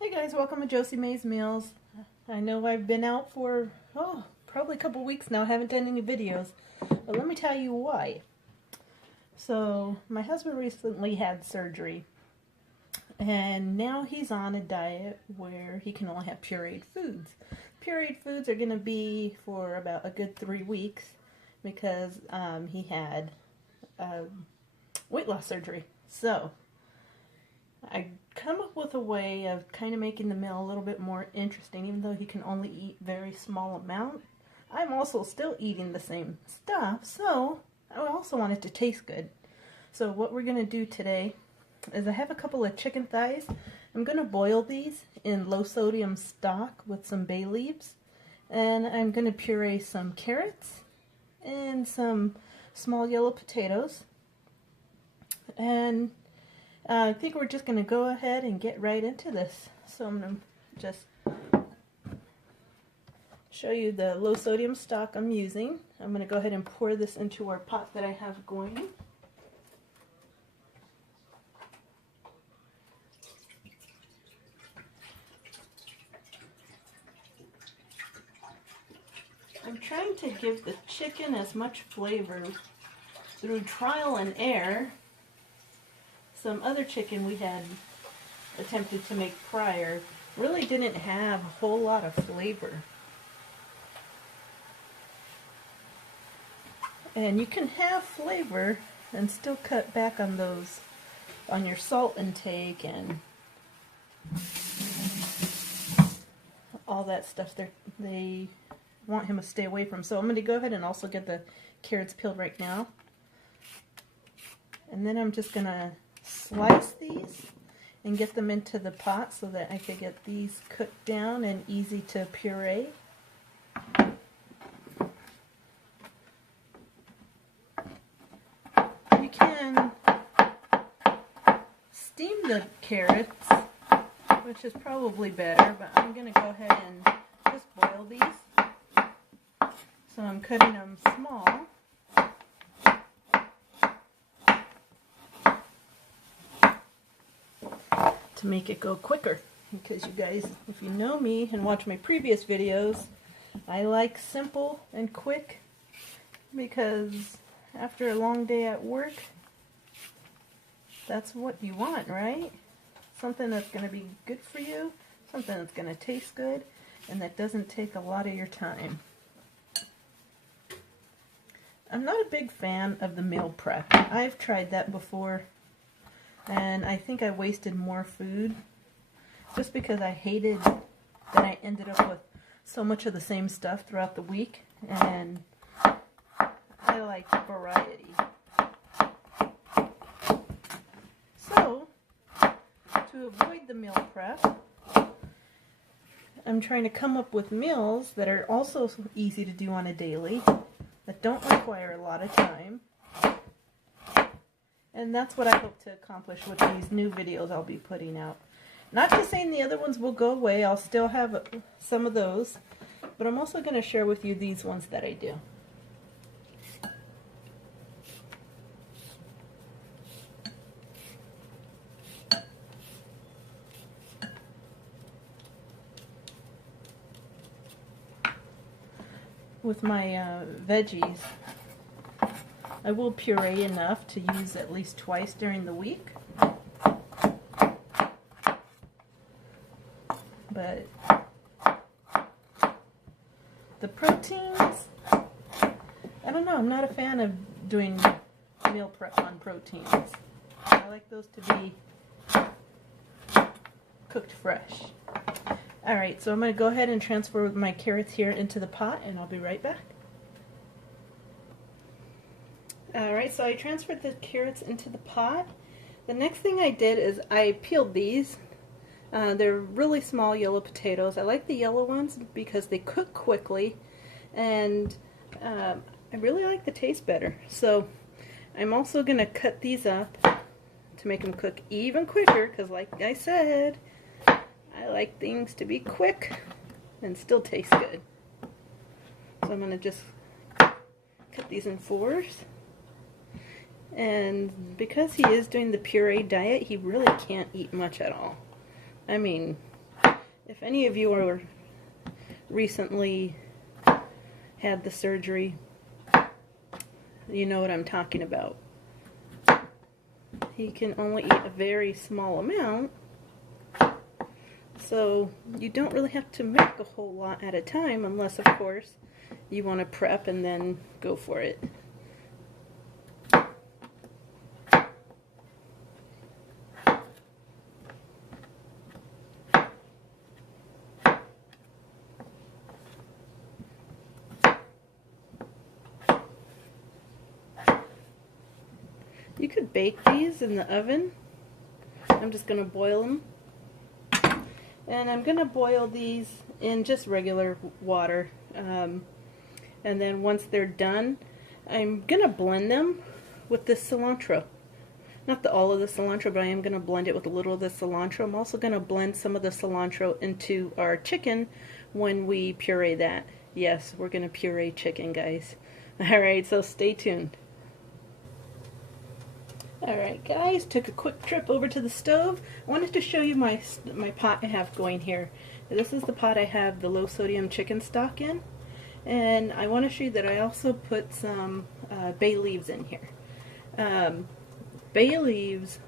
Hey guys, welcome to Josie Mae's Meals. I know I've been out for, probably a couple weeks now. I haven't done any videos, but let me tell you why. So, my husband recently had surgery, and now he's on a diet where he can only have pureed foods. Pureed foods are going to be for about a good 3 weeks because he had weight loss surgery. So, I come up with a way of kind of making the meal a little bit more interesting, even though he can only eat very small amount. I'm also still eating the same stuff, so I also want it to taste good. So what we're going to do today is I have a couple of chicken thighs. I'm going to boil these in low sodium stock with some bay leaves, and I'm going to puree some carrots and some small yellow potatoes, and I think we're just going to go ahead and get right into this. So I'm going to just show you the low sodium stock I'm using. I'm going to go ahead and pour this into our pot that I have going. I'm trying to give the chicken as much flavor through trial and error. Some other chicken we had attempted to make prior really didn't have a whole lot of flavor. And you can have flavor and still cut back on those, on your salt intake and all that stuff they want him to stay away from. So I'm going to go ahead and also get the carrots peeled right now. And then I'm just going to slice these and get them into the pot so that I could get these cooked down and easy to puree. You can steam the carrots, which is probably better, but I'm going to go ahead and just boil these. So I'm cutting them small. To make it go quicker, because you guys, if you know me and watch my previous videos, I like simple and quick, because after a long day at work, that's what you want, right? Something that's going to be good for you, something that's going to taste good, and that doesn't take a lot of your time. I'm not a big fan of the meal prep. I've tried that before, and I think I wasted more food just because I hated that I ended up with so much of the same stuff throughout the week, and I like variety. So, to avoid the meal prep, I'm trying to come up with meals that are also easy to do on a daily, that don't require a lot of time. And that's what I hope to accomplish with these new videos I'll be putting out. Not to say the other ones will go away. I'll still have some of those. But I'm also going to share with you these ones that I do. With my veggies, I will puree enough to use at least twice during the week. But the proteins, I don't know, I'm not a fan of doing meal prep on proteins. I like those to be cooked fresh. Alright, so I'm going to go ahead and transfer my carrots here into the pot, and I'll be right back. Alright, so I transferred the carrots into the pot. The next thing I did is I peeled these. They're really small yellow potatoes. I like the yellow ones because they cook quickly, and I really like the taste better. So I'm also going to cut these up to make them cook even quicker, because like I said, I like things to be quick and still taste good. So I'm going to just cut these in fours. And because he is doing the puree diet, he really can't eat much at all. I mean, If any of you are recently had the surgery, you know what I'm talking about. He can only eat a very small amount, so you don't really have to make a whole lot at a time, unless of course you want to prep and then go for it. You could bake these in the oven. I'm just going to boil them. And I'm going to boil these in just regular water. And then once they're done, I'm going to blend them with this cilantro. Not all of the cilantro, but I am going to blend it with a little of the cilantro. I'm also going to blend some of the cilantro into our chicken when we puree that. Yes, we're going to puree chicken, guys. Alright, so stay tuned. Alright guys, took a quick trip over to the stove. I wanted to show you my pot I have going here. This is the pot I have the low sodium chicken stock in. And I want to show you that I also put some bay leaves in here. Bay leaves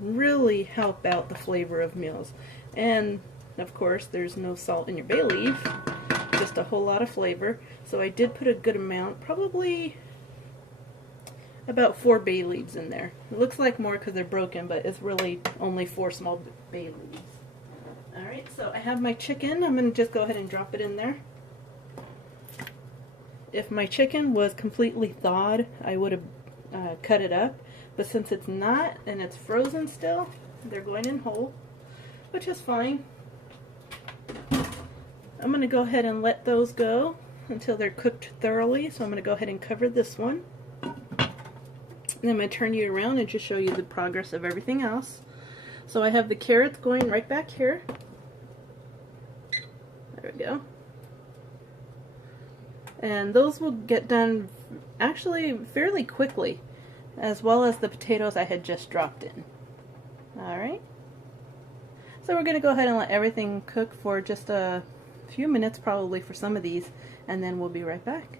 really help out the flavor of meals. And of course there's no salt in your bay leaf, just a whole lot of flavor. So I did put a good amount, probably about 4 bay leaves in there. It looks like more because they're broken, but it's really only 4 small bay leaves. Alright, so I have my chicken. I'm going to just go ahead and drop it in there. If my chicken was completely thawed, I would have cut it up. But since it's not, and it's frozen still, they're going in whole, which is fine. I'm going to go ahead and let those go until they're cooked thoroughly. So I'm going to go ahead and cover this one. And I'm going to turn you around and just show you the progress of everything else. So I have the carrots going right back here. There we go. And those will get done actually fairly quickly, as well as the potatoes I had just dropped in. Alright. So we're going to go ahead and let everything cook for just a few minutes probably for some of these, and then we'll be right back.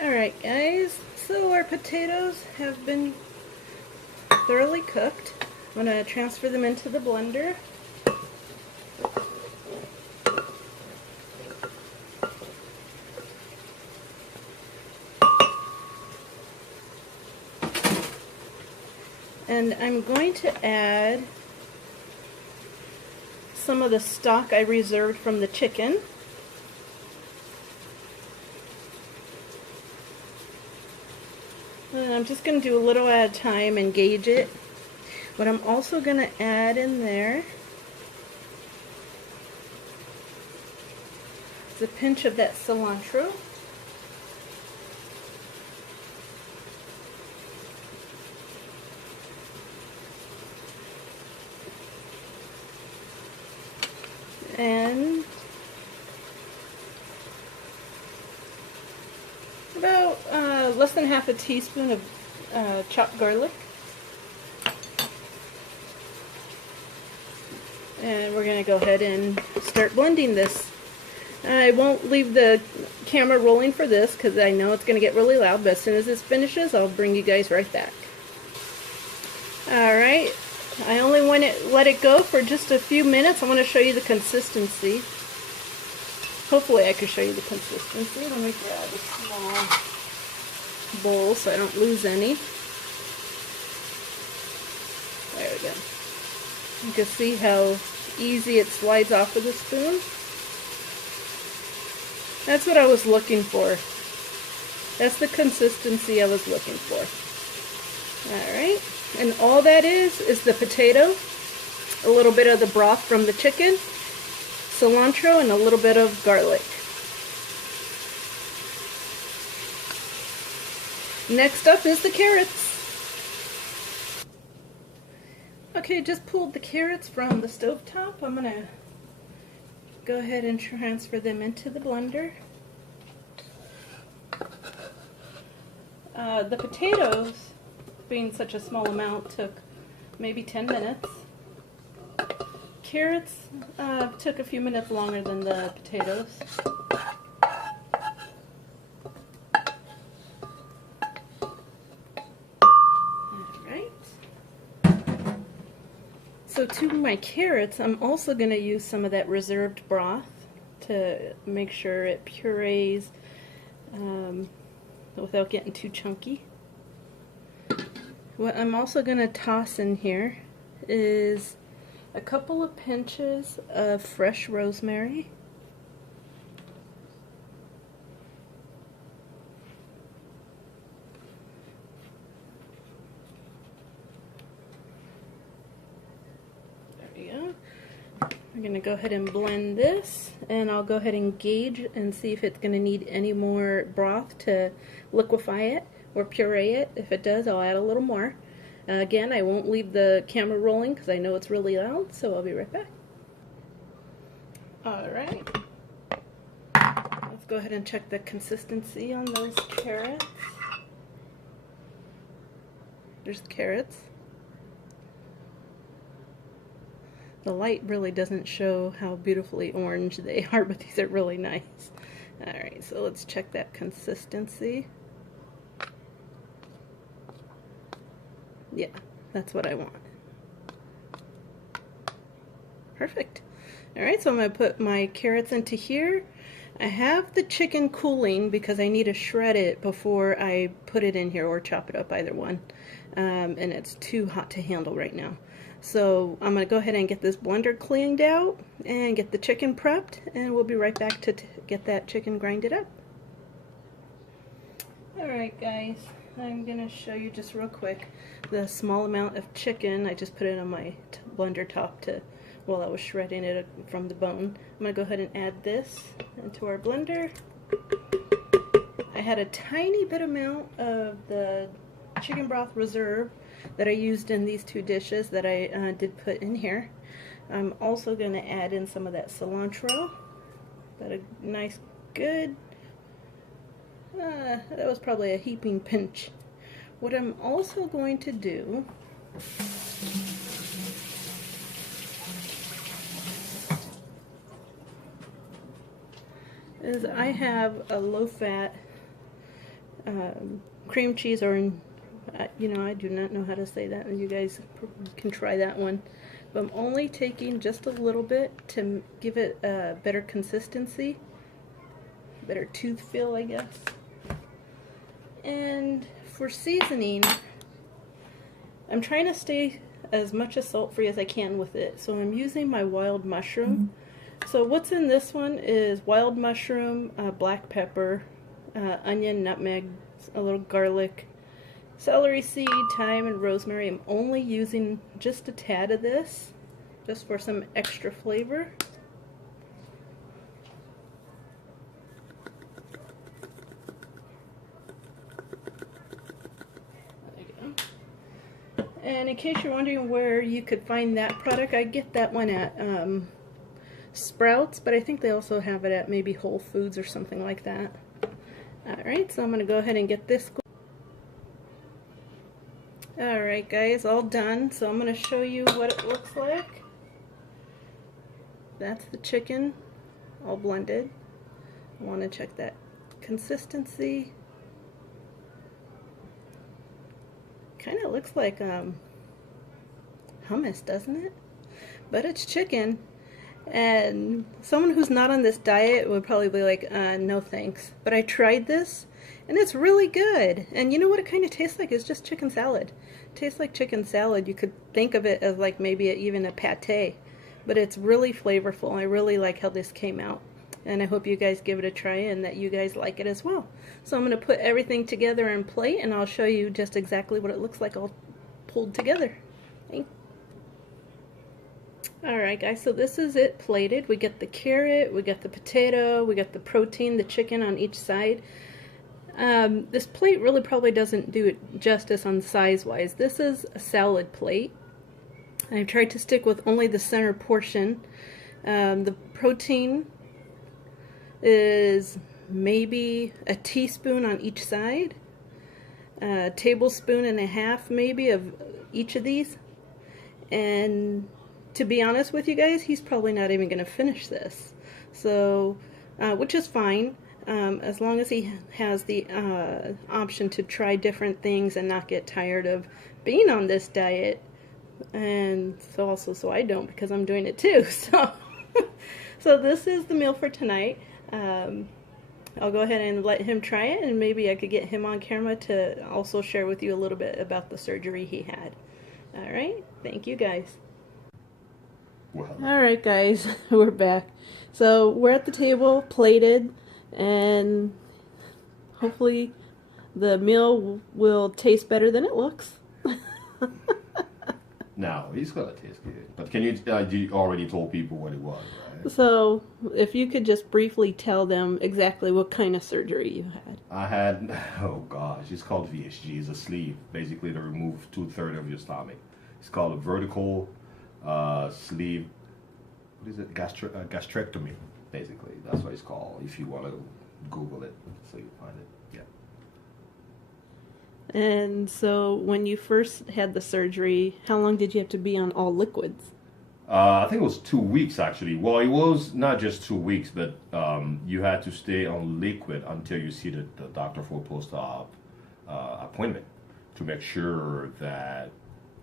Alright guys, so our potatoes have been thoroughly cooked. I'm going to transfer them into the blender. And I'm going to add some of the stock I reserved from the chicken. And I'm just going to do a little at a time and gauge it. But I'm also going to add in there a pinch of that cilantro. And about less than half a teaspoon of chopped garlic. And we're going to go ahead and start blending this. I won't leave the camera rolling for this because I know it's going to get really loud, but as soon as this finishes, I'll bring you guys right back. Alright, I only want to let it go for just a few minutes. I want to show you the consistency. Hopefully I can show you the consistency. Let me grab a small bowl so I don't lose any. There we go. You can see how easy it slides off of the spoon. That's what I was looking for. That's the consistency I was looking for. Alright, and all that is the potato, a little bit of the broth from the chicken, cilantro, and a little bit of garlic. Next up is the carrots. Okay, just pulled the carrots from the stovetop. I'm going to go ahead and transfer them into the blender. The potatoes, being such a small amount, took maybe 10 minutes. Carrots took a few minutes longer than the potatoes. So to my carrots, I'm also going to use some of that reserved broth to make sure it purees without getting too chunky. What I'm also going to toss in here is a couple of pinches of fresh rosemary. I'm going to go ahead and blend this, and I'll go ahead and gauge and see if it's going to need any more broth to liquefy it or puree it. If it does, I'll add a little more. Again, I won't leave the camera rolling because I know it's really loud, so I'll be right back. Alright, let's go ahead and check the consistency on those carrots. There's the carrots. The light really doesn't show how beautifully orange they are, but these are really nice. Alright, so let's check that consistency. Yeah, that's what I want. Perfect. Alright, so I'm going to put my carrots into here. I have the chicken cooling because I need to shred it before I put it in here, or chop it up, either one. And it's too hot to handle right now. So I'm going to go ahead and get this blender cleaned out and get the chicken prepped, and we'll be right back to get that chicken grinded up. Alright guys, I'm going to show you just real quick the small amount of chicken. I just put it on my blender top while I was shredding it from the bone. I'm going to go ahead and add this into our blender. I had a tiny bit amount of the chicken broth reserve that I used in these two dishes that I did put in here. I'm also going to add in some of that cilantro. Got a nice good, that was probably a heaping pinch. What I'm also going to do is I have a low-fat cream cheese, or you know, I do not know how to say that, and you guys can try that one. But I'm only taking just a little bit to give it a better consistency, better tooth feel, I guess. And for seasoning, I'm trying to stay as much as salt-free as I can with it. So I'm using my wild mushroom. So what's in this one is wild mushroom, black pepper, onion, nutmeg, a little garlic, celery seed, thyme, and rosemary. I'm only using just a tad of this, just for some extra flavor. There you go. And in case you're wondering where you could find that product, I get that one at Sprouts, but I think they also have it at maybe Whole Foods or something like that. Alright, so I'm going to go ahead and get this. Alright guys, all done. So I'm going to show you what it looks like. That's the chicken, all blended. I want to check that consistency. Kind of looks like hummus, doesn't it? But it's chicken. And someone who's not on this diet would probably be like, no thanks. But I tried this, and it's really good. And you know what it kind of tastes like? It's just chicken salad. It tastes like chicken salad. You could think of it as like maybe even a pate. But it's really flavorful. I really like how this came out. And I hope you guys give it a try and that you guys like it as well. So I'm going to put everything together in plate, and I'll show you just exactly what it looks like all pulled together. Thanks. Alright guys, so this is it plated. We get the carrot, we got the potato, we got the protein, the chicken on each side. This plate really probably doesn't do it justice on size-wise. This is a salad plate. I've tried to stick with only the center portion. The protein is maybe a teaspoon on each side, a tablespoon and a half maybe of each of these, and to be honest with you guys, he's probably not even going to finish this. So, which is fine, as long as he has the option to try different things and not get tired of being on this diet. And so I don't, because I'm doing it too. So, so this is the meal for tonight. I'll go ahead and let him try it, and maybe I could get him on camera to also share with you a little bit about the surgery he had. All right, thank you guys. All right, guys, we're back. So we're at the table, plated, and hopefully the meal will taste better than it looks. No, it's gonna taste good. But can you already told people what it was, right? So if you could just briefly tell them exactly what kind of surgery you had. I had, oh gosh, it's called VSG. It's a sleeve, basically to remove 2/3 of your stomach. It's called a vertical sleeve. What is it? Gastrectomy, basically. That's what it's called. If you want to Google it, so you find it. Yeah. And so when you first had the surgery, how long did you have to be on all liquids? I think it was 2 weeks actually. Well, it was not just 2 weeks, but you had to stay on liquid until you see the doctor for a post-op appointment to make sure that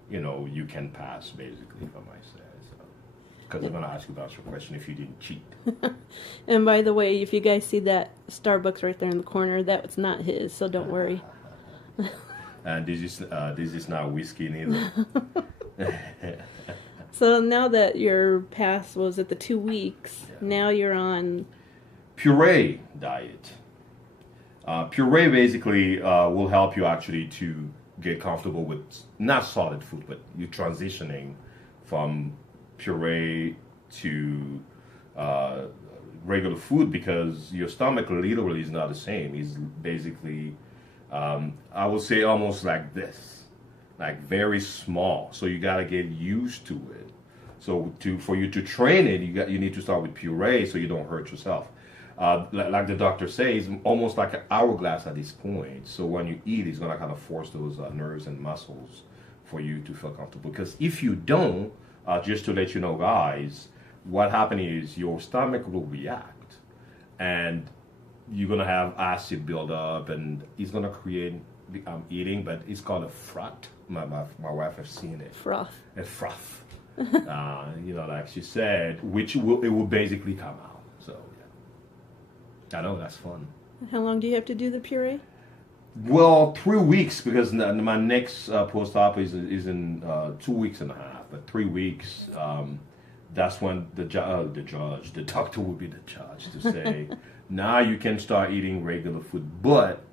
you can pass, basically, if I might say. Because I'm going to ask you about your question if you didn't cheat. And by the way, if you guys see that Starbucks right there in the corner, that's not his, so don't worry. And this is not whiskey neither. So now that your pass was at the 2 weeks, now you're on Puree diet. Puree basically will help you actually to get comfortable with not solid food, but you're transitioning from puree to regular food, because your stomach literally is not the same. It's basically, I would say, almost like this, like very small. So you got to get used to it. So for you to train it, you need to start with puree so you don't hurt yourself. Like the doctor says, almost like an hourglass at this point. So when you eat, it's gonna kind of force those nerves and muscles for you to feel comfortable. Because if you don't, just to let you know, guys, what happens is your stomach will react, and you're gonna have acid build up, and it's gonna create eating, but it's called a froth. My wife has seen it. froth. A froth. Like she said, which will basically come out. So yeah, I know that's fun. How long do you have to do the puree? Well, 3 weeks, because my next post-op is in 2 weeks and a half. But 3 weeks, that's when the doctor will be the judge to say, now you can start eating regular food. But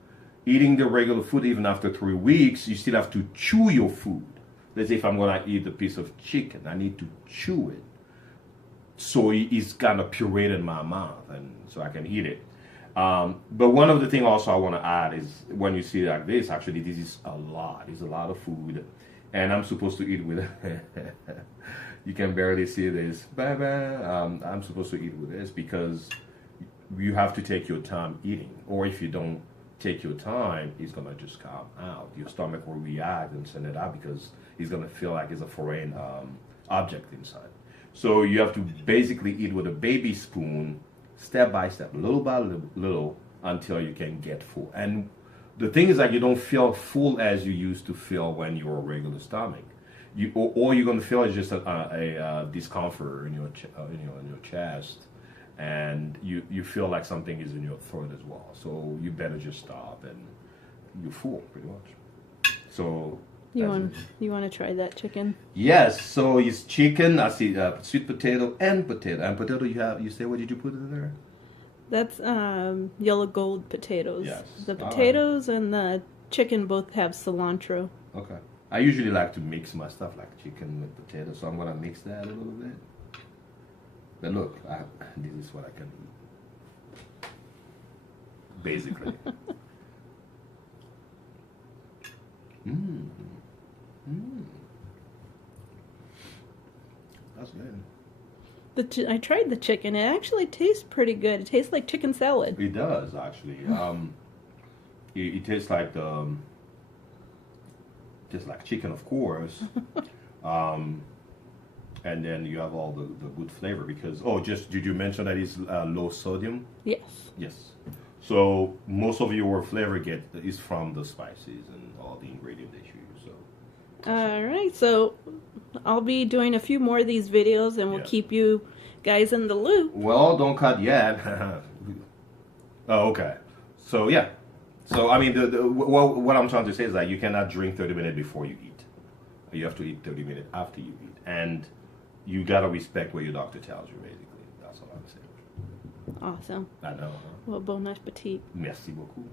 eating the regular food, even after 3 weeks, you still have to chew your food. Let's say if I'm going to eat a piece of chicken, I need to chew it. So it's kind of pureed in my mouth, and so I can eat it. But one of the things also I want to add is, when you see it like this, actually this is a lot. It's a lot of food. And I'm supposed to eat with, you can barely see this. I'm supposed to eat with this because you have to take your time eating. Or if you don't take your time, it's going to just come out. Your stomach will react and send it out because it's going to feel like it's a foreign object inside. So you have to basically eat with a baby spoon, step by step, little by little, until you can get full. And the thing is that you don't feel full as you used to feel when you were a regular stomach. All you're going to feel is just a discomfort in your chest, and you feel like something is in your throat as well. So you better just stop, and you're full pretty much. So you want to try that chicken? Yes. So it's chicken. I see sweet potato and potato. And potato, you say, what did you put in there? That's yellow gold potatoes. Yes. The potatoes and the chicken both have cilantro. Okay. I usually like to mix my stuff, like chicken with potato, so I'm going to mix that a little bit. But look, this is what I can eat. Basically. That's good. I tried the chicken. It actually tastes pretty good. It tastes like chicken salad. It does, actually. It tastes like just like chicken, of course. and then you have all the good flavor because just did you mention that it's low sodium? Yes. Yes. So most of your flavor is from the spices and all the ingredients that you use. So. All right, so I'll be doing a few more of these videos, and we'll keep you guys in the loop. Well, don't cut yet. Oh, okay. So yeah. So I mean, what I'm trying to say is that you cannot drink 30 minutes before you eat. You have to eat 30 minutes after you eat, and you gotta respect what your doctor tells you. Basically, that's all I'm saying. Awesome. I know. Well, bon appetit. Merci beaucoup.